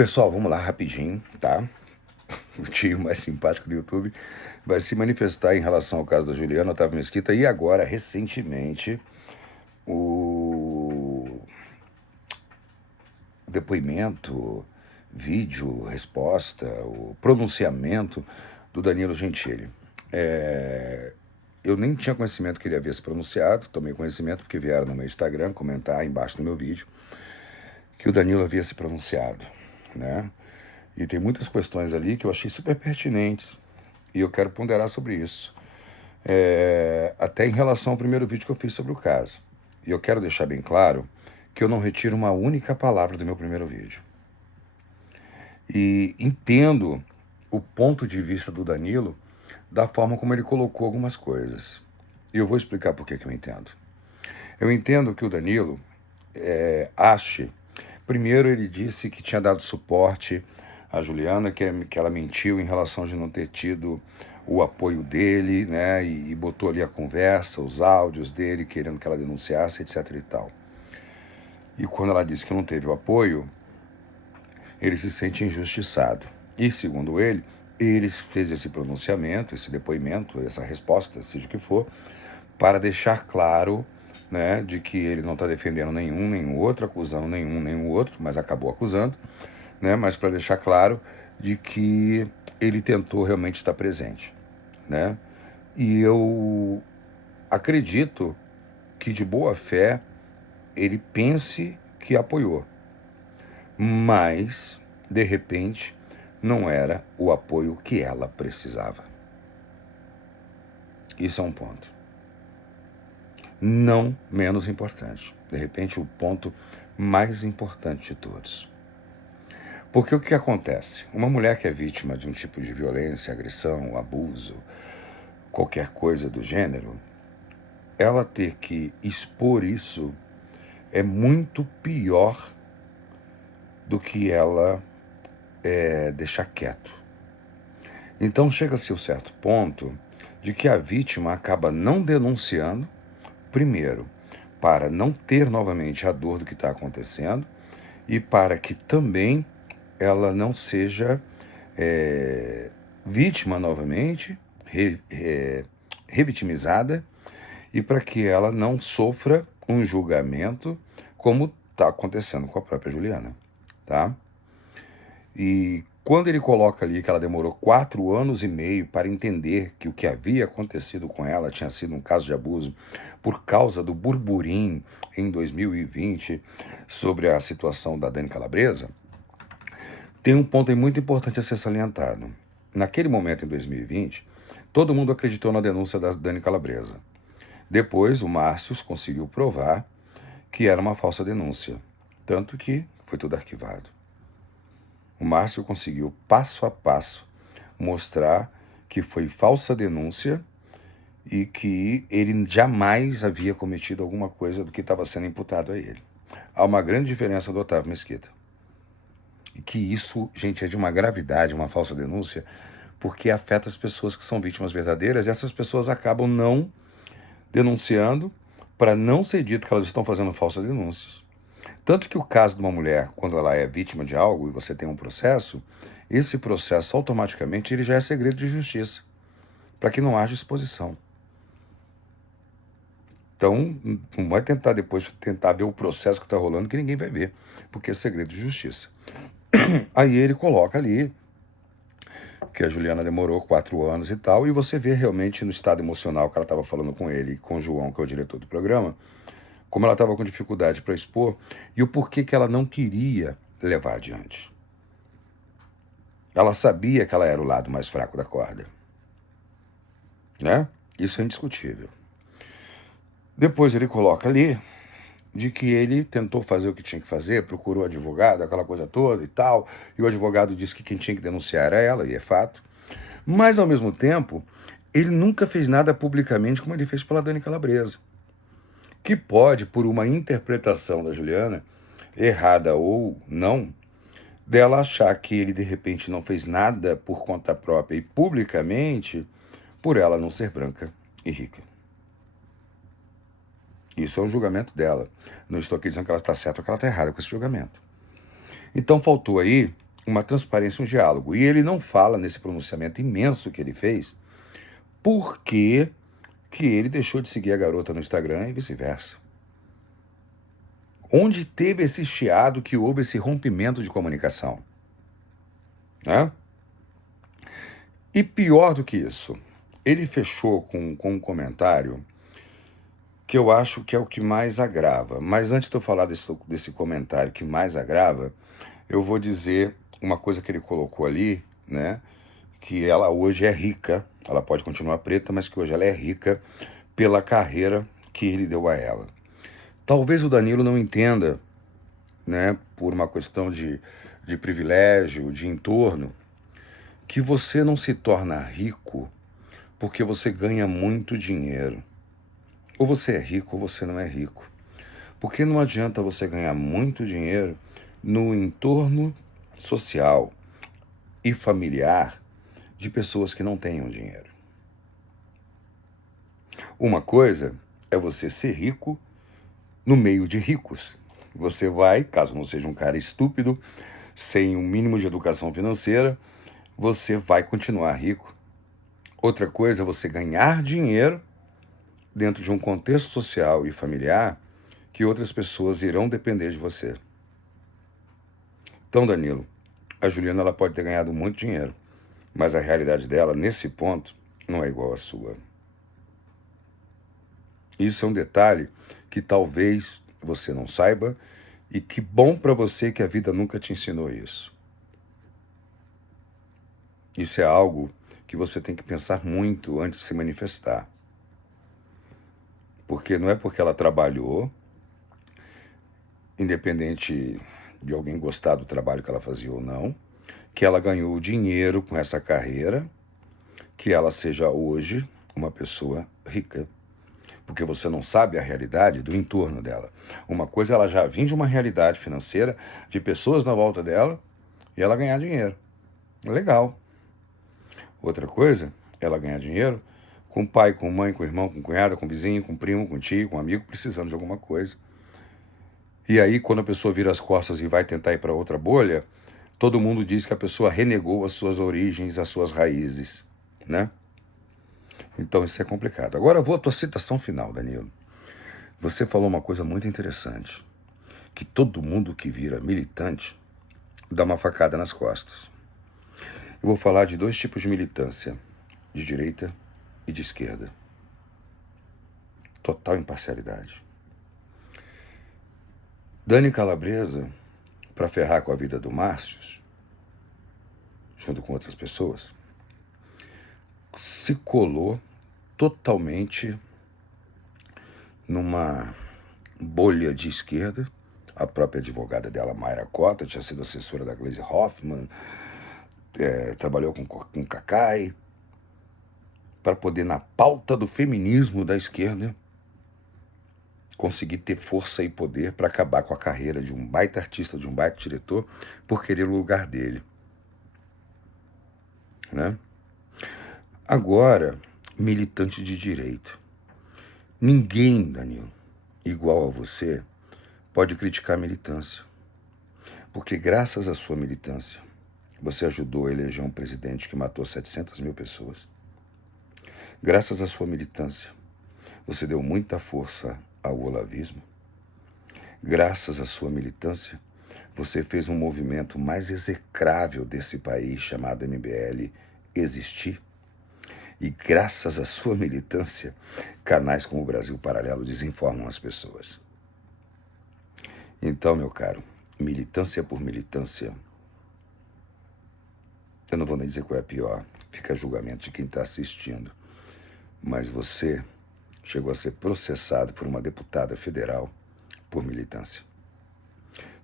Pessoal, vamos lá rapidinho, tá? O tio mais simpático do YouTube vai se manifestar em relação ao caso da Juliana Otávio Mesquita e agora, recentemente, o depoimento, vídeo, resposta, o pronunciamento do Danilo Gentili. Eu nem tinha conhecimento que ele havia se pronunciado, tomei conhecimento porque vieram no meu Instagram comentar embaixo do meu vídeo que o Danilo havia se pronunciado, né? E tem muitas questões ali que eu achei super pertinentes e eu quero ponderar sobre isso. Até em relação ao primeiro vídeo que eu fiz sobre o caso. E eu quero deixar bem claro que eu não retiro uma única palavra do meu primeiro vídeo. E entendo o ponto de vista do Danilo da forma como ele colocou algumas coisas. E eu vou explicar por que eu entendo. Eu entendo que o Danilo ache. Primeiro, ele disse que tinha dado suporte à Juliana, que ela mentiu em relação de não ter tido o apoio dele, né? E botou ali a conversa, os áudios dele, querendo que ela denunciasse, etc e tal. E quando ela disse que não teve o apoio, ele se sente injustiçado. E, segundo ele fez esse pronunciamento, esse depoimento, essa resposta, seja o que for, para deixar claro, né, de que ele não está defendendo nenhum nem o outro, acusando nenhum nem o outro, mas acabou acusando, né, mas para deixar claro de que ele tentou realmente estar presente, né? E eu acredito que de boa fé ele pense que apoiou, mas de repente não era o apoio que ela precisava. Isso é um ponto. Não menos importante. De repente, o ponto mais importante de todos. Porque o que acontece? Uma mulher que é vítima de um tipo de violência, agressão, abuso, qualquer coisa do gênero, ela ter que expor isso é muito pior do que ela deixar quieto. Então chega-se a um certo ponto de que a vítima acaba não denunciando, primeiro, para não ter novamente a dor do que está acontecendo e para que também ela não seja vítima novamente, revitimizada, e para que ela não sofra um julgamento como está acontecendo com a própria Juliana, tá? E quando ele coloca ali que ela demorou 4 anos e meio para entender que o que havia acontecido com ela tinha sido um caso de abuso por causa do burburinho em 2020 sobre a situação da Dani Calabresa, tem um ponto aí muito importante a ser salientado. Naquele momento, em 2020, todo mundo acreditou na denúncia da Dani Calabresa. Depois, o Márcio conseguiu provar que era uma falsa denúncia, tanto que foi tudo arquivado. O Márcio conseguiu, passo a passo, mostrar que foi falsa denúncia e que ele jamais havia cometido alguma coisa do que estava sendo imputado a ele. Há uma grande diferença do Otávio Mesquita. E que isso, gente, é de uma gravidade, uma falsa denúncia, porque afeta as pessoas que são vítimas verdadeiras e essas pessoas acabam não denunciando para não ser dito que elas estão fazendo falsas denúncias. Tanto que o caso de uma mulher, quando ela é vítima de algo e você tem um processo, esse processo automaticamente ele já é segredo de justiça, para que não haja exposição. Então, não vai tentar depois ver o processo que está rolando que ninguém vai ver, porque é segredo de justiça. Aí ele coloca ali que a Juliana demorou 4 anos e tal, e você vê realmente no estado emocional que ela estava falando com ele, com o João, que é o diretor do programa, como ela estava com dificuldade para expor e o porquê que ela não queria levar adiante. Ela sabia que ela era o lado mais fraco da corda, né? Isso é indiscutível. Depois ele coloca ali de que ele tentou fazer o que tinha que fazer, procurou advogado, aquela coisa toda e tal, e o advogado disse que quem tinha que denunciar era ela, e é fato. Mas, ao mesmo tempo, ele nunca fez nada publicamente como ele fez pela Dani Calabresa. Que pode, por uma interpretação da Juliana, errada ou não, dela achar que ele de repente não fez nada por conta própria e publicamente por ela não ser branca e rica. Isso é um julgamento dela. Não estou aqui dizendo que ela está certa ou que ela está errada com esse julgamento. Então faltou aí uma transparência, um diálogo. E ele não fala nesse pronunciamento imenso que ele fez por que ele deixou de seguir a garota no Instagram e vice-versa. Onde teve esse chiado que houve esse rompimento de comunicação? Né? E pior do que isso, ele fechou com um comentário que eu acho que é o que mais agrava. Mas antes de eu falar desse comentário que mais agrava, eu vou dizer uma coisa que ele colocou ali, né? Que ela hoje é rica, ela pode continuar preta, mas que hoje ela é rica pela carreira que ele deu a ela. Talvez o Danilo não entenda, né, por uma questão de privilégio, de entorno, que você não se torna rico porque você ganha muito dinheiro. Ou você é rico ou você não é rico. Porque não adianta você ganhar muito dinheiro no entorno social e familiar de pessoas que não tenham dinheiro. Uma coisa é você ser rico no meio de ricos. Você vai, caso não seja um cara estúpido, sem um mínimo de educação financeira, você vai continuar rico. Outra coisa é você ganhar dinheiro dentro de um contexto social e familiar que outras pessoas irão depender de você. Então, Danilo, a Juliana ela pode ter ganhado muito dinheiro, mas a realidade dela, nesse ponto, não é igual à sua. Isso é um detalhe que talvez você não saiba e que bom para você que a vida nunca te ensinou isso. Isso é algo que você tem que pensar muito antes de se manifestar. Porque não é porque ela trabalhou, independente de alguém gostar do trabalho que ela fazia ou não, que ela ganhou dinheiro com essa carreira, que ela seja hoje uma pessoa rica. Porque você não sabe a realidade do entorno dela. Uma coisa, ela já vinha de uma realidade financeira, de pessoas na volta dela, e ela ganhar dinheiro. Legal. Outra coisa, ela ganhar dinheiro com pai, com mãe, com irmão, com cunhada, com vizinho, com primo, com tio, com amigo, precisando de alguma coisa. E aí, quando a pessoa vira as costas e vai tentar ir para outra bolha, todo mundo diz que a pessoa renegou as suas origens, as suas raízes, né? Então isso é complicado. Agora eu vou à tua citação final, Danilo. Você falou uma coisa muito interessante, que todo mundo que vira militante dá uma facada nas costas. Eu vou falar de dois tipos de militância, de direita e de esquerda. Total imparcialidade. Dani Calabresa, para ferrar com a vida do Márcio, junto com outras pessoas, se colou totalmente numa bolha de esquerda. A própria advogada dela, Mayra Cota, tinha sido assessora da Gleisi Hoffmann, trabalhou com Cacai, para poder, na pauta do feminismo da esquerda, conseguir ter força e poder para acabar com a carreira de um baita artista, de um baita diretor, por querer o lugar dele. Né? Agora, militante de direita. Ninguém, Danilo, igual a você, pode criticar a militância. Porque graças à sua militância, você ajudou a eleger um presidente que matou 700 mil pessoas. Graças à sua militância, você deu muita força ao olavismo. Graças à sua militância, você fez um movimento mais execrável desse país, chamado MBL, existir. E graças à sua militância, canais como o Brasil Paralelo desinformam as pessoas. Então, meu caro, militância por militância, eu não vou nem dizer qual é a pior, fica a julgamento de quem está assistindo. Mas você chegou a ser processado por uma deputada federal por militância.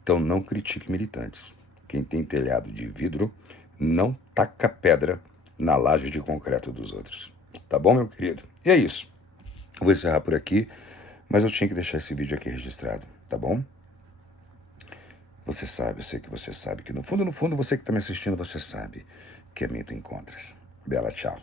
Então não critique militantes. Quem tem telhado de vidro não taca pedra na laje de concreto dos outros. Tá bom, meu querido? E é isso. Vou encerrar por aqui, mas eu tinha que deixar esse vídeo aqui registrado, tá bom? Você sabe, eu sei que você sabe, que no fundo, você que está me assistindo, você sabe que é mim tu encontras. Bela, tchau.